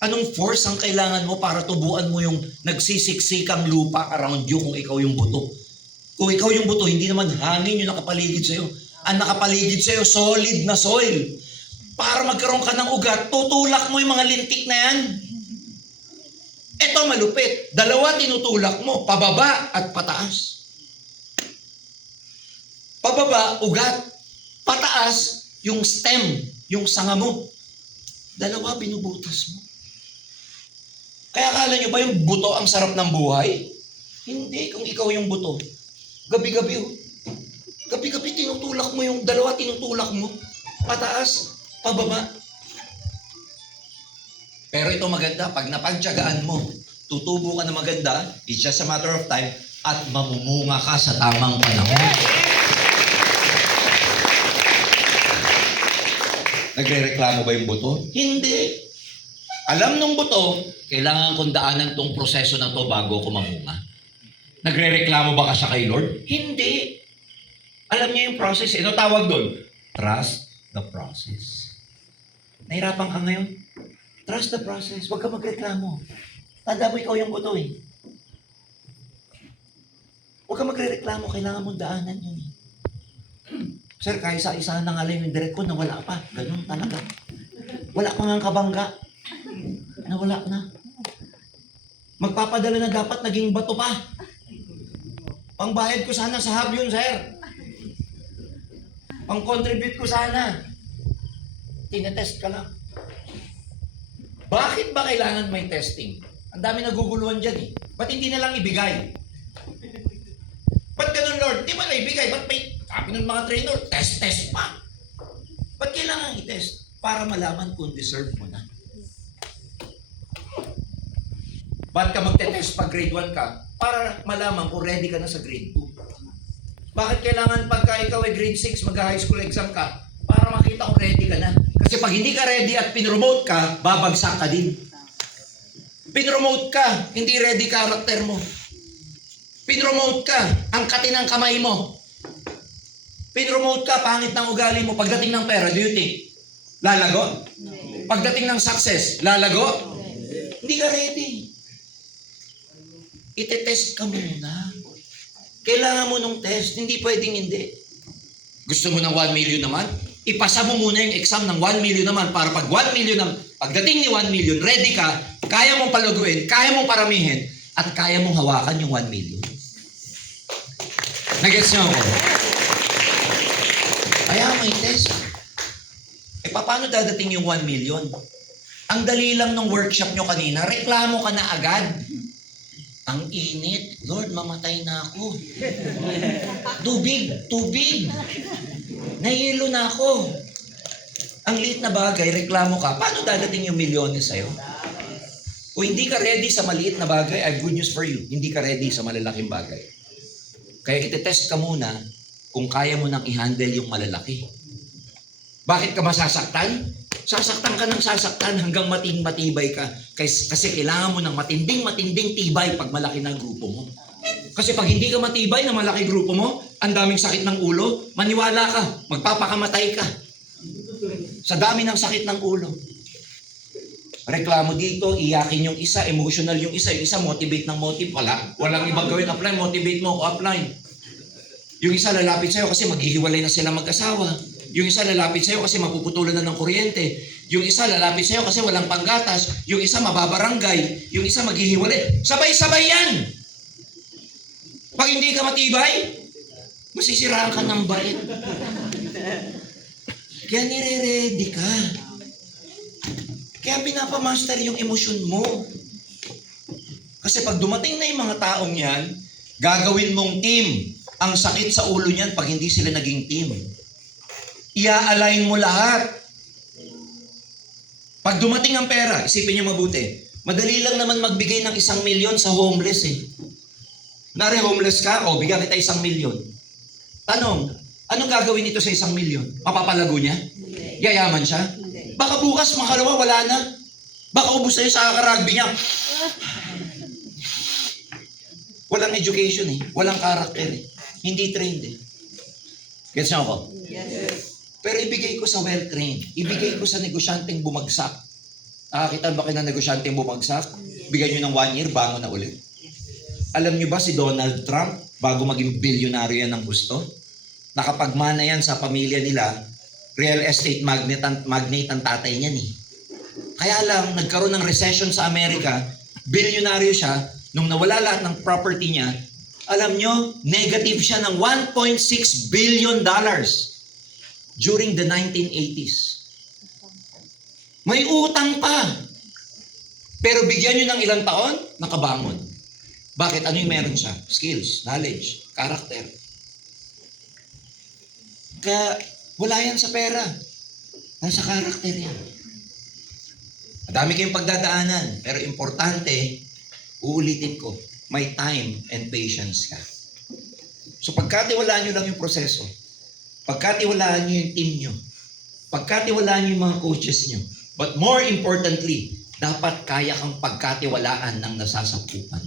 Anong force ang kailangan mo para tubuan mo yung nagsisiksikang lupa around you kung ikaw yung buto? Kung ikaw yung buto, hindi naman hangin yung nakapaligid sa'yo. Ang nakapaligid sa'yo, solid na soil. Para magkaroon ka ng ugat, tutulak mo yung mga lintik na yan. Ito malupit. Dalawa tinutulak mo, pababa at pataas. Pababa, ugat. Pataas, yung stem, yung sanga mo. Dalawa binubutas mo. Kaya akala nyo ba yung buto ang sarap ng buhay? Hindi, kung ikaw yung buto. Gabi-gabi, oh. Gabi-gabi tinutulak mo yung dalawa, tinutulak mo. Pataas, pababa. Pero ito maganda, pag napagtyagaan mo, tutubo ka na maganda, it's just a matter of time, at mamumunga ka sa tamang panahon. Nagre-reklamo ba yung buto? Hindi. Alam nung buto, kailangan kong daanan tong proseso na to bago ako mamunga. Nagre-reklamo ba ka sa kay Lord? Hindi. Alam niya yung process. Ito tawag doon, trust the process. Nahirapan ka ngayon? Trust the process. Huwag ka magreklamo. Tanda mo ikaw yung buto eh. Huwag ka magre-reklamo. Kailangan mong daanan yun eh. Sir, kahit sa isa na nga lang yung direct ko, nawala pa. Ganun talaga. Wala pa nga kabangga. Nawala na. Magpapadala na dapat naging bato pa. Pangbayad ko sana sa hub yun, sir. Pang-contribute ko sana. Tinetest ka lang. Bakit ba kailangan may testing? Ang dami naguguluhan dyan eh. Ba't hindi na lang ibigay? Ba't ganun, Lord? Di ba na ibigay? Ba't may, sabi ng mga trainer, test pa. Ba't kailangan i-test? Para malaman kung deserve mo na. Ba't ka magte-test pag grade 1 ka? Para malaman kung ready ka na sa grade 2. Bakit kailangan pagka ikaw ay grade 6, mag-high school exam ka? Para makita kung ready ka na. Kasi pag hindi ka ready at pinromote ka, babagsak ka din. Pinromote ka, hindi ready character mo. Pinromote ka, angkatin ang kamay mo. Pinromote ka, pangit ng ugali mo. Pagdating ng pera, do you think? Lalago? Pagdating ng success, lalago? Hindi ka ready. Itetest ka muna. Kailangan mo nung test, hindi pwedeng hindi. Gusto mo ng 1 million naman? Ipasa mo muna yung exam ng 1 million naman para pag 1 million naman, pagdating ni 1 million, ready ka, kaya mong palaguin, kaya mong paramihin, at kaya mong hawakan yung 1 million. Nagets niyo ako? Kaya may test. Paano dadating yung 1 million? Ang dali lang ng workshop nyo kanina, reklamo ka na agad. Ang init. Lord, mamatay na ako. Tubig. Nahihilo na ako. Ang liit na bagay, reklamo ka. Paano dadating yung milyones sa'yo? Kung hindi ka ready sa maliit na bagay, I have good news for you. Hindi ka ready sa malalaking bagay. Kaya itetest ka muna kung kaya mo nang i-handle yung malalaki. Bakit ka masasaktan? Sasaktan ka ng sasaktan hanggang matibay ka. Kasi kailangan mo ng matinding tibay pag malaki na grupo mo. Kasi pag hindi ka matibay na malaki grupo mo, ang daming sakit ng ulo, maniwala ka, magpapakamatay ka. Sa dami ng sakit ng ulo. Reklamo dito, iyakin yung isa, emotional yung isa motivate ng motive. Walang ibang gawin, apply, motivate mo ako, apply. Yung isa lalapit sa'yo kasi maghihiwalay na sila mag-asawa. Yung isa lalapit sa'yo kasi mapuputulan na ng kuryente. Yung isa lalapit sa'yo kasi walang panggatas. Yung isa mababarangay. Yung isa maghihiwalay. Sabay-sabay yan! Pag hindi ka matibay, masisiraan ka ng bait. Kaya nire-ready ka. Kaya pinapamaster yung emosyon mo. Kasi pag dumating na yung mga taong yan, gagawin mong team. Ang sakit sa ulo niyan pag hindi sila naging team. Ia-align mo lahat. Pag dumating ang pera, isipin niyo mabuti. Madali lang naman magbigay ng 1 milyon sa homeless eh. Nari homeless ka, o bigyan kita 1 milyon. Tanong, anong gagawin nito sa 1 milyon? Mapapalago niya? Yayaman siya? Baka bukas makalawa, wala na. Baka ubus na yun sa karagbi niya. Walang education eh. Walang character eh. Hindi trained eh. Gets niyo ako? Yes. Pero ibigay ko sa well-trained. Ibigay ko sa negosyanteng bumagsak. Nakakita ba kayo ng negosyante bumagsak? Bigyan nyo ng 1 year, bangon na ulit. Alam nyo ba si Donald Trump, bago maging bilyonaryo yan ng gusto, nakapagmana yan sa pamilya nila, real estate magnate ang tatay niyan eh. Kaya lang, nagkaroon ng recession sa Amerika, bilyonaryo siya, nung nawala lahat ng property niya, alam nyo, negative siya ng $1.6 billion during the 1980s. May utang pa. Pero bigyan nyo ng ilang taon, nakabangon. Bakit? Ano yung meron siya? Skills, knowledge, character. Kaya wala yan sa pera. Nasa character yan. Madami kayong pagdadaanan. Pero importante, uulitin ko, may time and patience ka. So pagkatiwalaan nyo lang yung proseso, pagkatiwalaan nyo yung team nyo, pagkatiwalaan nyo yung mga coaches nyo, but more importantly, dapat kaya kang pagkatiwalaan ng nasasakupan.